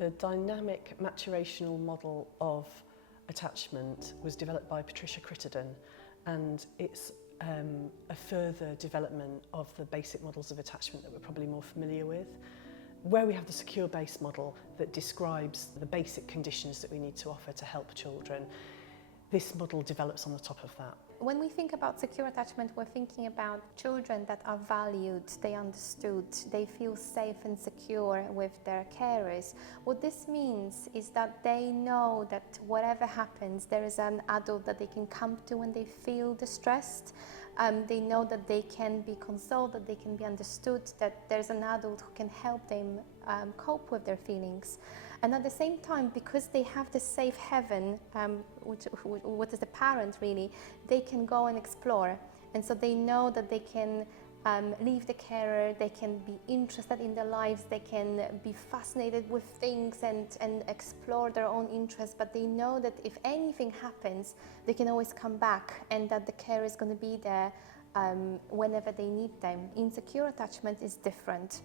The dynamic-maturational model of attachment was developed by Patricia Crittenden, and it's a further development of the basic models of attachment that we're probably more familiar with. Where we have the secure-based model that describes the basic conditions that we need to offer to help children, this model develops on the top of that. When we think about secure attachment, we're thinking about children that are valued, they understood, they feel safe and secure with their carers. What this means is that they know that whatever happens, there is an adult that they can come to when they feel distressed. They know that they can be consoled, that they can be understood, that there's an adult who can help them cope with their feelings. And at the same time, because they have this safe haven, what is the parent really, they can go and explore. And so they know that they can leave the carer, they can be interested in their lives, they can be fascinated with things and explore their own interests, but they know that if anything happens, they can always come back and that the carer is going to be there whenever they need them. Insecure attachment is different.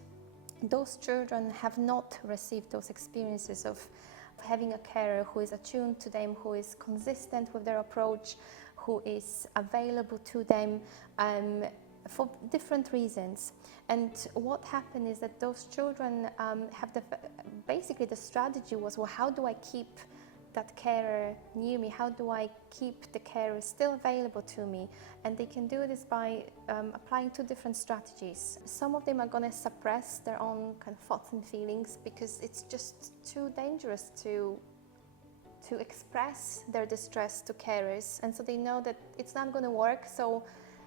Those children have not received those experiences of having a carer who is attuned to them, who is consistent with their approach, who is available to them for different reasons. And what happened is that those children basically the strategy was, well, how do I keep that carer near me? How do I keep the carer still available to me? And they can do this by applying two different strategies. Some of them are going to suppress their own kind of thoughts and feelings because it's just too dangerous to express their distress to carers. And so they know that it's not going to work, so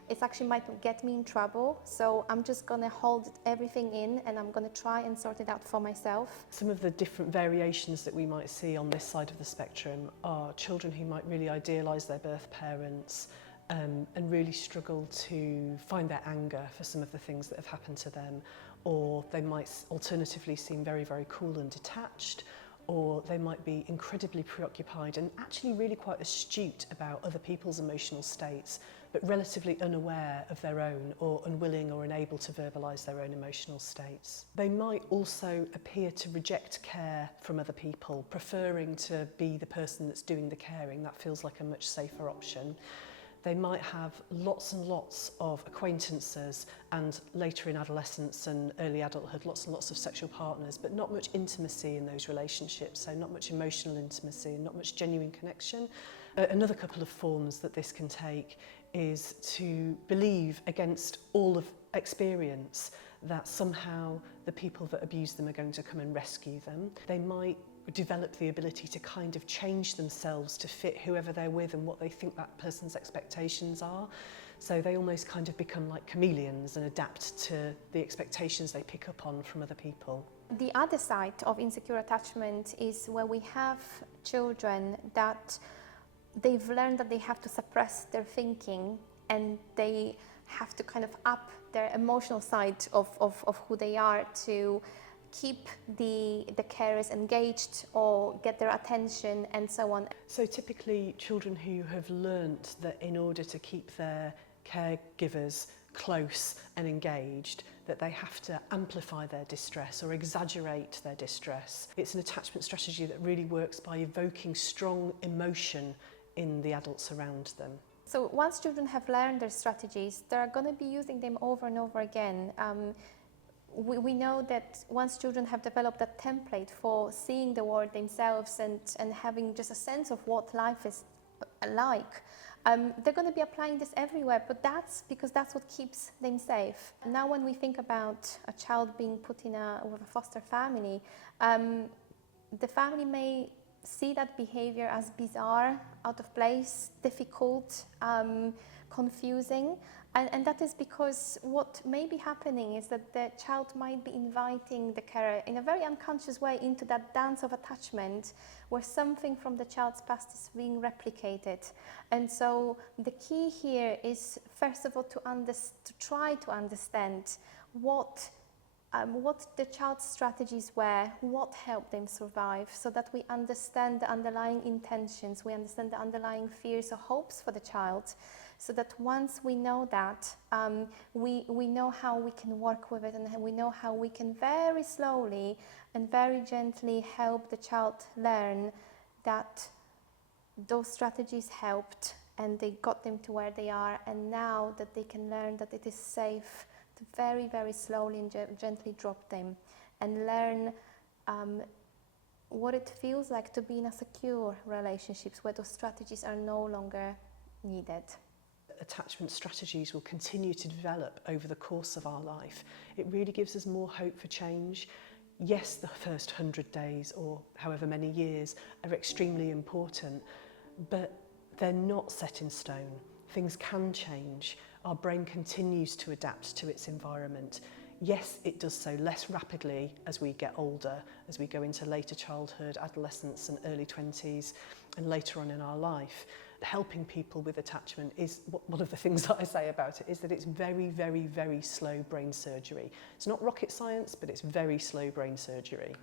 it actually might get me in trouble, so I'm just going to hold everything in and I'm going to try and sort it out for myself. Some of the different variations that we might see on this side of the spectrum are children who might really idealise their birth parents and really struggle to find their anger for some of the things that have happened to them, or they might alternatively seem very, very cool and detached, or they might be incredibly preoccupied and actually really quite astute about other people's emotional states, but relatively unaware of their own, or unwilling or unable to verbalise their own emotional states. They might also appear to reject care from other people, preferring to be the person that's doing the caring. That feels like a much safer option. They might have lots and lots of acquaintances, and later in adolescence and early adulthood, lots and lots of sexual partners, but not much intimacy in those relationships, so not much emotional intimacy and not much genuine connection. Another couple of forms that this can take is to believe against all of experience that somehow the people that abuse them are going to come and rescue them. They might develop the ability to kind of change themselves to fit whoever they're with and what they think that person's expectations are. So they almost kind of become like chameleons and adapt to the expectations they pick up on from other people. The other side of insecure attachment is where we have children that they've learned that they have to suppress their thinking and they have to kind of up their emotional side of who they are to keep the carers engaged or get their attention and so on. So typically children who have learnt that in order to keep their caregivers close and engaged, that they have to amplify their distress or exaggerate their distress. It's an attachment strategy that really works by evoking strong emotion in the adults around them. So once children have learned their strategies, they're going to be using them over and over again. We know that once children have developed a template for seeing the world themselves and having just a sense of what life is like, they're going to be applying this everywhere, but that's because that's what keeps them safe. Now when we think about a child being put with a foster family, the family may see that behavior as bizarre, out of place, difficult, confusing. And that is because what may be happening is that the child might be inviting the carer in a very unconscious way into that dance of attachment where something from the child's past is being replicated. And so the key here is, first of all, to try to understand what the child's strategies were, what helped them survive, so that we understand the underlying intentions, we understand the underlying fears or hopes for the child, so that once we know that, we know how we can work with it, and we know how we can very slowly and very gently help the child learn that those strategies helped and they got them to where they are, and now that they can learn that it is safe to very, very slowly and gently drop them and learn what it feels like to be in a secure relationships where those strategies are no longer needed. Attachment strategies will continue to develop over the course of our life. It really gives us more hope for change. Yes, the first 100 days or however many years are extremely important, but they're not set in stone. Things can change. Our brain continues to adapt to its environment. Yes, it does so less rapidly as we get older, as we go into later childhood, adolescence and early 20s and later on in our life. Helping people with attachment is one of the things that I say about it, is that it's very, very, very slow brain surgery. It's not rocket science, but it's very slow brain surgery.